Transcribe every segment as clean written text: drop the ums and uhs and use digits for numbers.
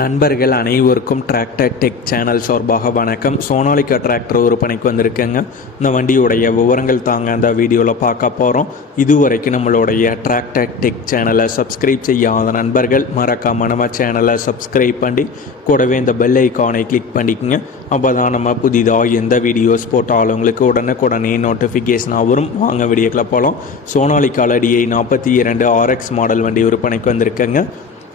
நண்பர்கள் அனைவருக்கும் tractor tech channel சார்பாக வணக்கம். சோனாலிகா டிராக்டர் ஒரு பணிக்கு வந்திருக்கேங்க. இந்த வண்டியுடைய விவரங்கள் தாங்க அந்த வீடியோவில் பார்க்க போகிறோம். இதுவரைக்கும் நம்மளுடைய டிராக்டர் டெக் சேனலை சப்ஸ்கிரைப் செய்யாத நண்பர்கள் மறக்காம நம்ம சேனலை சப்ஸ்கிரைப் பண்ணி கூடவே இந்த பெல் ஐக்கானை கிளிக் பண்ணிக்கோங்க. அப்போ தான் நம்ம புதிதாக எந்த வீடியோஸ் போட்டாலும் உங்களுக்கு உடனுக்குடனே நோட்டிஃபிகேஷனாக வரும். வாங்க வீடியோக்களை போகலாம். சோனாலிகா டிஐ 42 RX மாடல் வண்டி ஒரு பணிக்கு வந்திருக்கேங்க.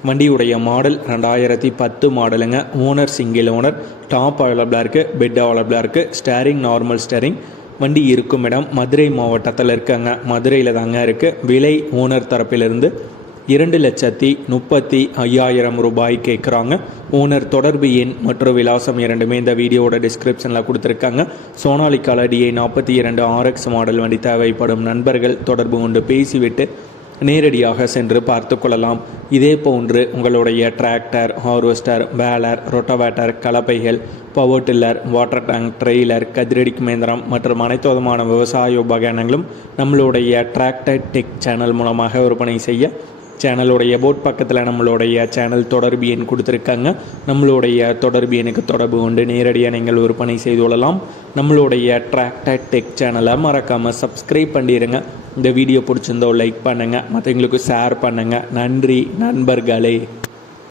வண்டியுடைய மாடல் 2010 மாடலுங்க. Owner single owner. டாப் அவைலபிளாக இருக்குது, பெட் அவைலபிளாக இருக்குது, ஸ்டேரிங் நார்மல் ஸ்டேரிங். வண்டி இருக்கும் இடம் மதுரை மாவட்டத்தில் இருக்காங்க. மதுரையில் தாங்க இருக்குது. விலை ஓனர் தரப்பிலிருந்து 2,35,000 ரூபாய் கேட்குறாங்க. ஓனர் தொடர்பு எண் மற்றும் விலாசம் இரண்டுமே இந்த வீடியோட டிஸ்கிரிப்ஷனில் கொடுத்துருக்காங்க. சோனாலிகா டிஐ 42 RX மாடல் வண்டி தேவைப்படும் நண்பர்கள் தொடர்பு கொண்டு பேசிவிட்டு நேரடியாக சென்று பார்த்து கொள்ளலாம். இதே போன்று உங்களுடைய டிராக்டர், ஹார்வெஸ்டர், பேலர், ரொட்டவேட்டர், கலப்பைகள், power tiller, water tank, trailer, கதிரடிக்கு இயந்திரம் மற்றும் அனைத்து விதமான விவசாய உபகரணங்களும் நம்மளுடைய டிராக்டர் டெக் சேனல் மூலமாக விற்பனை செய்ய சேனலுடைய போட் பக்கத்தில் நம்மளுடைய சேனல் தொடர்பு எண் கொடுத்துருக்காங்க. நம்மளுடைய தொடர்பு எண்ணுக்கு தொடர்பு கொண்டு நேரடியாக நீங்கள் விற்பனை செய்து கொள்ளலாம். நம்மளுடைய டிராக்டர் டெக் சேனலை மறக்காமல் சப்ஸ்கிரைப் பண்ணிடுங்க. இந்த வீடியோ பிடிச்சிருந்தோ லைக் பண்ணுங்கள், மற்றவங்களுக்கு ஷேர் பண்ணுங்கள். நன்றி நண்பர்களே.